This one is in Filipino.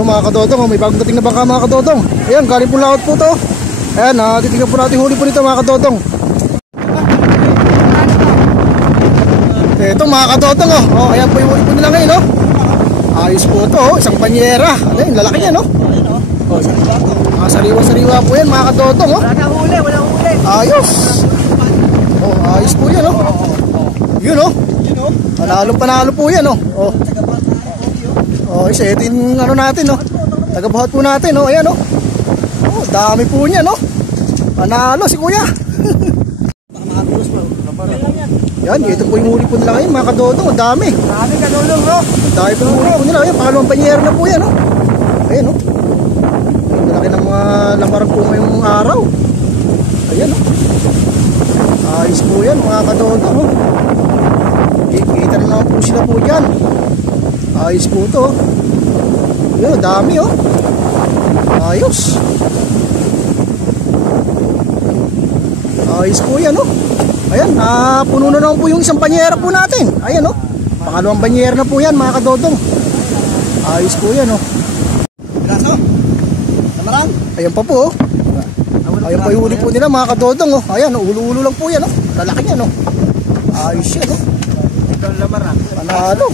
Ito mga kadodong, may bagong dating na bangka mga kadodong. Ayan, galing po laot po to. Ayan, titignan po natin huli po nito mga kadodong. Ito mga kadodong, ayan po yung huli po nila ngayon, ayos po to, isang banyera. Ayan, lalaki yan, sariwa-sariwa po yan mga kadodong. Wala huli. Ayos. Ayos po yan, yun, panalo po yan, isa ito yung ano natin, tagabuhat po natin, ayan, dami po niya, panalo si kuya. Yan, ito po yung huli po nila ngayon mga kadodong, dami kadodong, dami po yung huli po nila, ayan, pangalawang banyera na po yan, ayan, malaki ng mga lamarang po ngayong araw, ayan, ayos po yan mga kadodong, kita na naman po sila po dyan. Ayos po ito, yun, dami, ayos. Ayos po yan, ayan, puno na naman po yung isang banyera po natin. Ayan, pangalawang banyera na po yan mga kadodong. Ayos po yan, Braso, namarang. Ayan pa po, ayan pa yung huli po nila mga kadodong, ayan, ulo-ulo lang po yan, lalaki yan, ayos yan, Ito ang lamarang. panalo.